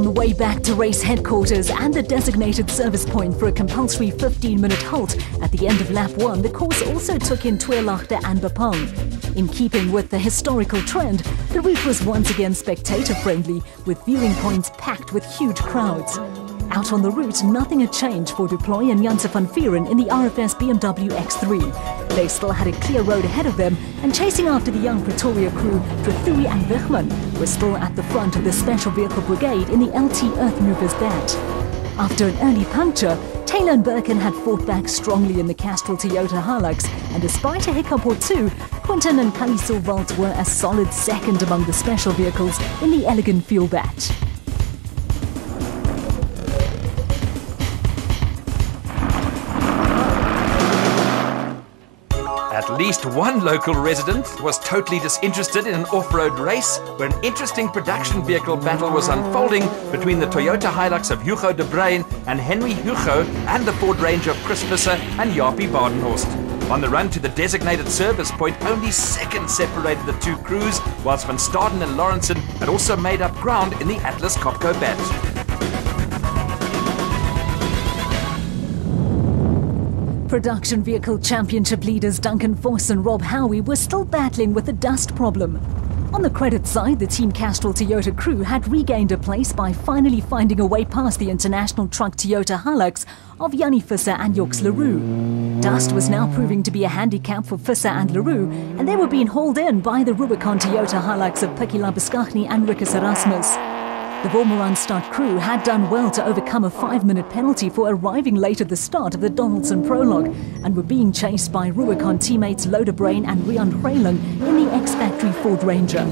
On the way back to race headquarters and the designated service point for a compulsory 15-minute halt at the end of lap 1, the course also took in Tweelachte and Bepong. In keeping with the historical trend, the route was once again spectator-friendly, with viewing points packed with huge crowds. Out on the route, nothing had changed for Du Plooy and Janse van Vieren in the RFS BMW X3. They still had a clear road ahead of them, and chasing after the young Pretoria crew, Trethuli and Wichmann were still at the front of the Special Vehicle Brigade in the LT Earth Movers bat. After an early puncture, Taylor and Birkin had fought back strongly in the Castrol Toyota Hilux, and despite a hiccup or two, Quinton and Kali Silvalt were a solid second among the special vehicles in the elegant fuel bat. At least one local resident was totally disinterested in an off-road race where an interesting production vehicle battle was unfolding between the Toyota Hilux of Hugo de Bruyn and Henry Hugo and the Ford Ranger of Chris Visser and Jaapie Badenhorst. On the run to the designated service point, only seconds separated the two crews, whilst Van Staden and Lawrenson had also made up ground in the Atlas Copco bat. Production Vehicle Championship leaders Duncan Voss and Rob Howie were still battling with the dust problem. On the credit side, the Team Castrol Toyota crew had regained a place by finally finding a way past the international truck Toyota Hilux of Jannie Visser and Joks Leroux. Dust was now proving to be a handicap for Visser and Leroux, and they were being hauled in by the Rubicon Toyota Hilux of Pikkie Labuschagne and Rikus Erasmus. The Wolmaranstad crew had done well to overcome a 5-minute penalty for arriving late at the start of the Donaldson prologue and were being chased by Rubicon teammates Loder Brain and Rian Hreiling in the X-Factory Ford Ranger.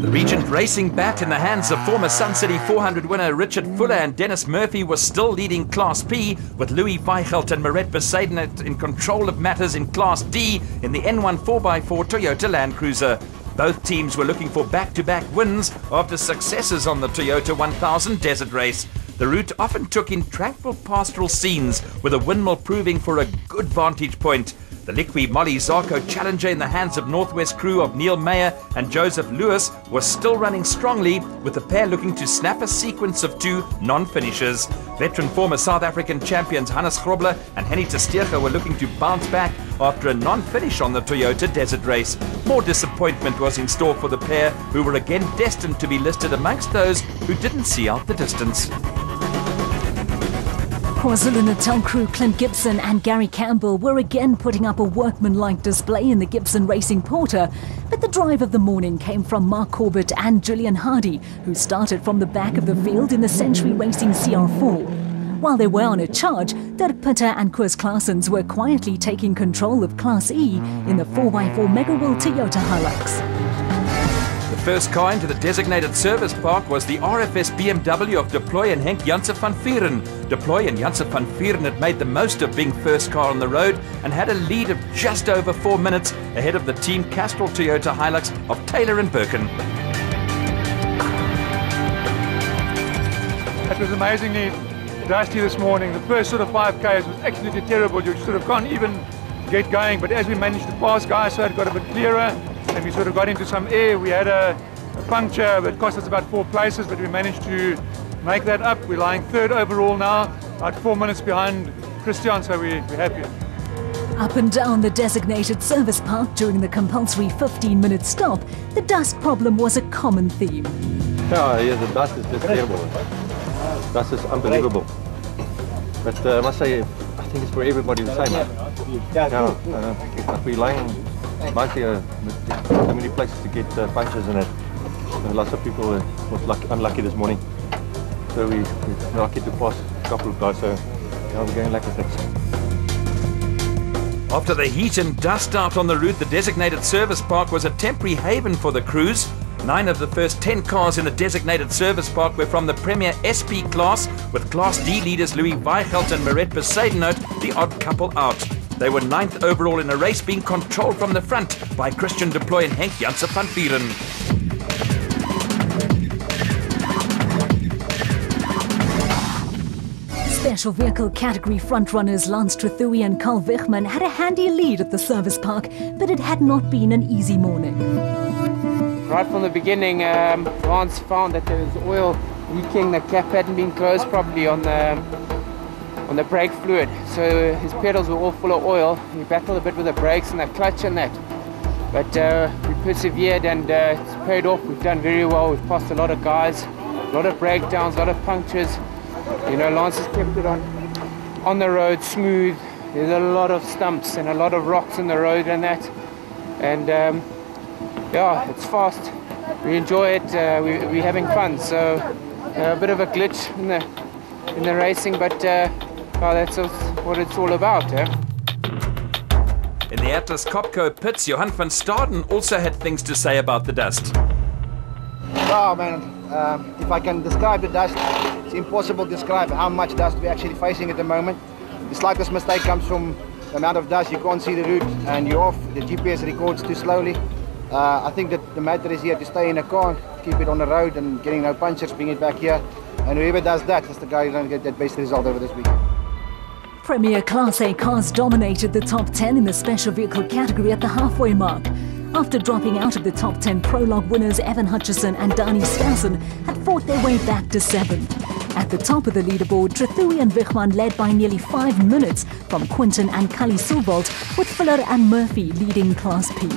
The Regent Racing bat in the hands of former Sun City 400 winner Richard Fuller and Dennis Murphy was still leading Class P, with Louis Weichelt and Maret Besaidnet in control of matters in Class D in the N1 4x4 Toyota Land Cruiser. Both teams were looking for back-to-back wins after successes on the Toyota 1000 Desert Race. The route often took in tranquil pastoral scenes, with a windmill proving for a good vantage point. The Liqui Molly Zarco Challenger in the hands of Northwest crew of Neil Mayer and Joseph Lewis was still running strongly, with the pair looking to snap a sequence of two non-finishers. Veteran former South African champions Hannes Grobler and Henny Testeger were looking to bounce back after a non-finish on the Toyota Desert Race. More disappointment was in store for the pair, who were again destined to be listed amongst those who didn't see out the distance. KwaZulu-Natal crew Clint Gibson and Gary Campbell were again putting up a workmanlike display in the Gibson Racing Porter, but the drive of the morning came from Mark Corbett and Julian Hardy, who started from the back of the field in the Century Racing CR4. While they were on a charge, Dirk Pitter and Koos Claessens were quietly taking control of Class E in the 4x4 Megawool Toyota Hilux. The first car into the designated service park was the RFS BMW of Du Plooy and Henk Janse van Vieren. Du Plooy and Janse van Vieren had made the most of being first car on the road and had a lead of just over 4 minutes ahead of the Team Castrol Toyota Hilux of Taylor and Birkin. It was amazingly dusty this morning. The first sort of 5Ks was absolutely terrible. You sort of can't even get going, but as we managed to pass guys, so it got a bit clearer. And we sort of got into some air. We had a puncture that cost us about 4 places, but we managed to make that up. We're lying third overall now, about 4 minutes behind Christian, so we're happy. Up and down the designated service park during the compulsory 15-minute stop, the dust problem was a common theme. Yeah, the dust is just terrible. Dust is unbelievable. But I must say, I think it's for everybody the same. We're lying mostly so many places to get punches in it. Lots of people were unlucky this morning. So we're lucky to pass a couple of guys, so we're going like this. After the heat and dust out on the route, the designated service park was a temporary haven for the crews. 9 of the first 10 cars in the designated service park were from the Premier SP class, with Class D leaders Louis Weichelt and Maret Besaidenout the odd couple out. They were 9th overall in a race being controlled from the front by Christian Du Plooy and Henk Janse van Vieren. Special vehicle category frontrunners Lance Trethuli and Carl Wichmann had a handy lead at the service park, but it had not been an easy morning. right from the beginning, Lance found that there was oil leaking. The cap hadn't been closed properly on the brake fluid, so his pedals were all full of oil. He battled a bit with the brakes and the clutch and that, but we persevered, and it's paid off. We've done very well. We've passed a lot of guys, a lot of breakdowns, a lot of punctures. You know, Lance has kept it on the road smooth. There's a lot of stumps and a lot of rocks in the road and that, and yeah, it's fast. We enjoy it. We're having fun. So a bit of a glitch in the racing, but that's what it's all about. In the Atlas Copco pits, Johan van Staden also had things to say about the dust. Oh man, if I can describe the dust, it's impossible to describe how much dust we're actually facing at the moment. The slightest mistake comes from the amount of dust. You can't see the route and you're off. The GPS records too slowly. I think that the matter is here to stay in a car, keep it on the road and getting no punctures, bring it back here. And whoever does that is the guy who's going to get that best result over this weekend. Premier Class A cars dominated the top 10 in the special vehicle category at the halfway mark. After dropping out of the top 10, prologue winners Evan Hutchison and Dani Stassen had fought their way back to 7th. At the top of the leaderboard, Trethuli and Wichmann led by nearly 5 minutes from Quinton and Kali Silvold, with Fuller and Murphy leading Class P.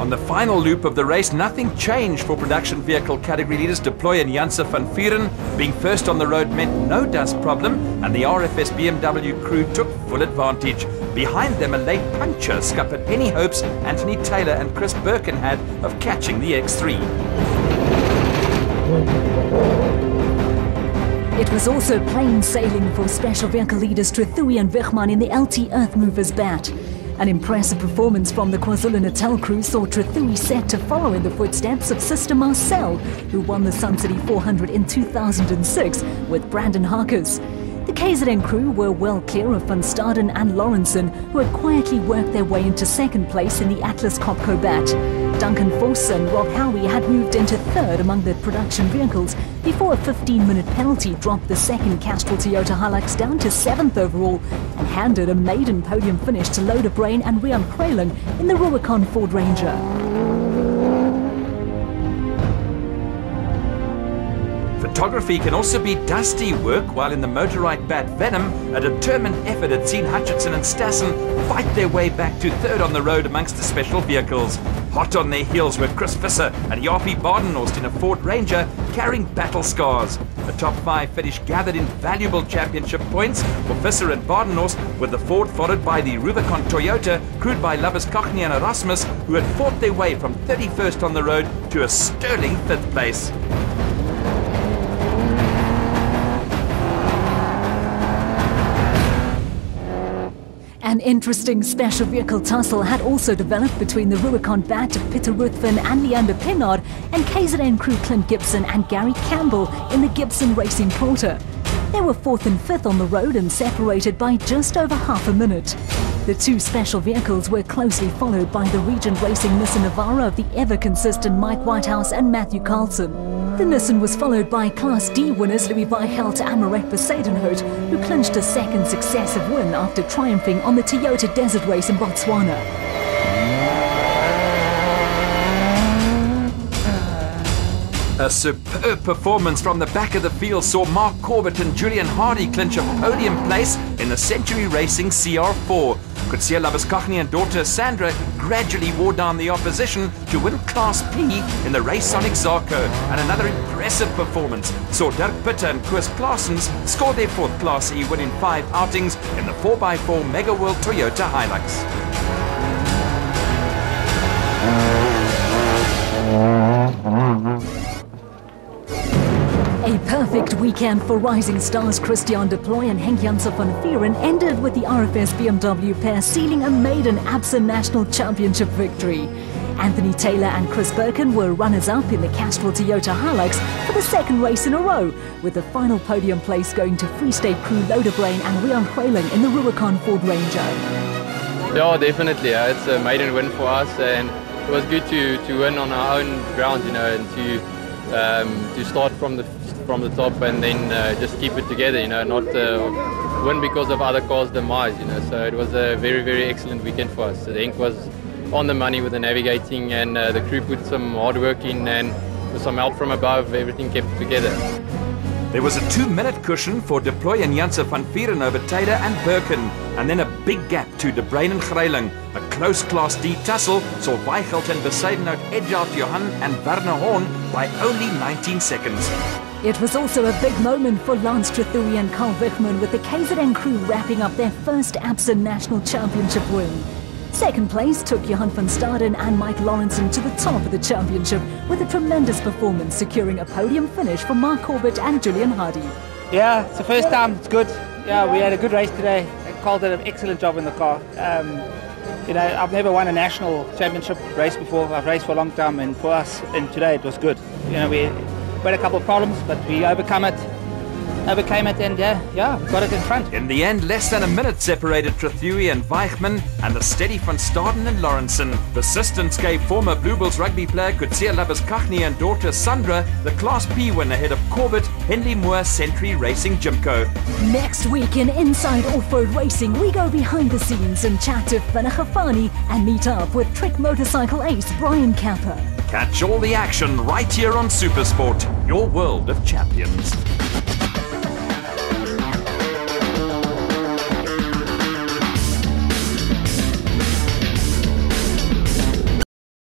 On the final loop of the race, nothing changed for production vehicle category leaders De Plooy and Janse van Vuren. Being first on the road meant no dust problem, and the RFS BMW crew took full advantage. Behind them, a late puncture scuppered any hopes Anthony Taylor and Chris Birkin had of catching the X3. It was also plain sailing for special vehicle leaders Trethuli and Wichmann in the LT Earthmovers bat. An impressive performance from the KwaZulu-Natal crew saw Trethuli set to follow in the footsteps of Sister Marcel, who won the Sun City 400 in 2006 with Brandon Harkes. The KZN crew were well clear of Van Staden and Lawrenson, who had quietly worked their way into second place in the Atlas Copco bat. Duncan Voss and Rob Howie had moved into third among the production vehicles before a 15-minute penalty dropped the second Castrol Toyota Hilux down to 7th overall and handed a maiden podium finish to Loder Brain and Rian Kralin in the Rubicon Ford Ranger. Photography can also be dusty work, while in the motorized bat Venom, a determined effort had seen Hutchinson and Stassen fight their way back to third on the road amongst the special vehicles. Hot on their heels were Chris Visser and Jaapie Badenhorst in a Ford Ranger carrying battle scars. The top 5 finish gathered in valuable championship points for Visser and Badenhorst, with the Ford followed by the Rubicon Toyota, crewed by Lubbers Cockney and Erasmus, who had fought their way from 31st on the road to a sterling 5th place. An interesting special vehicle tussle had also developed between the Rubicon bat of Peter Ruthven and Leander Pennard and KZN crew Clint Gibson and Gary Campbell in the Gibson Racing Porter. They were 4th and 5th on the road and separated by just over half a minute. The two special vehicles were closely followed by the Regent Racing Nissan Navara of the ever-consistent Mike Whitehouse and Matthew Carlson. The Nissan was followed by Class D winners Louis Weichelt and Marek Besadenhout, who clinched a second successive win after triumphing on the Toyota Desert Race in Botswana. A superb performance from the back of the field saw Mark Corbett and Julian Hardy clinch a podium place in the Century Racing CR4. Kutsia Labuskachny and daughter Sandra gradually wore down the opposition to win Class P in the race on Exarco. And another impressive performance saw Dirk Pitter and Koos Claessens score their 4th Class E win in 5 outings in the 4x4 Mega World Toyota Hilux. A perfect weekend for rising stars Christian De Plooy and Henk Janse van Vuren ended with the RFS BMW pair sealing a maiden ABSA National Championship victory. Anthony Taylor and Chris Birkin were runners-up in the Castrol Toyota Hilux for the 2nd race in a row, with the final podium place going to Free State crew Loder Brain and Rian Kralin in the Rubicon Ford Ranger. Yeah, definitely. It's a maiden win for us, and it was good to win on our own ground, you know, and to start from the top and then just keep it together, you know, not win because of other cars' demise, you know. So it was a very, very excellent weekend for us. So the Henk was on the money with the navigating, and the crew put some hard work in, and with some help from above, everything kept together. There was a 2-minute cushion for De Plooy and Janse van Vieren over Taylor and Birkin, and then a big gap to De Bruyn and Greiling. A close Class D tussle saw Weichelt and Bezuidenhout edge out Johan and Werner Horn by only 19 seconds. It was also a big moment for Lance Trethewey and Carl Wichmann, with the KZN crew wrapping up their first Absa National Championship win. Second place took Johan van Staden and Mike Lawrenson to the top of the championship, with a tremendous performance securing a podium finish for Mark Corbett and Julian Hardy. Yeah, it's the first time, it's good. Yeah, we had a good race today. Carl did an excellent job in the car. You know, I've never won a national championship race before. I've raced for a long time, and for us, and today it was good. You know, we had a couple of problems, but we overcame it, and yeah, got it in front. In the end, less than a minute separated Trethewey and Weichmann and the steady van Staden and Lawrenson. Persistence gave former Blue Bulls rugby player Kutsia Labuschagne and daughter Sandra the Class P win ahead of Corbett, Henley Moore, Century Racing Jimco. Next week in Inside Off-Road Racing, we go behind the scenes and chat to Vinnie Fani and meet up with Trek motorcycle ace Brian Kappa. Catch all the action right here on Supersport, your world of champions.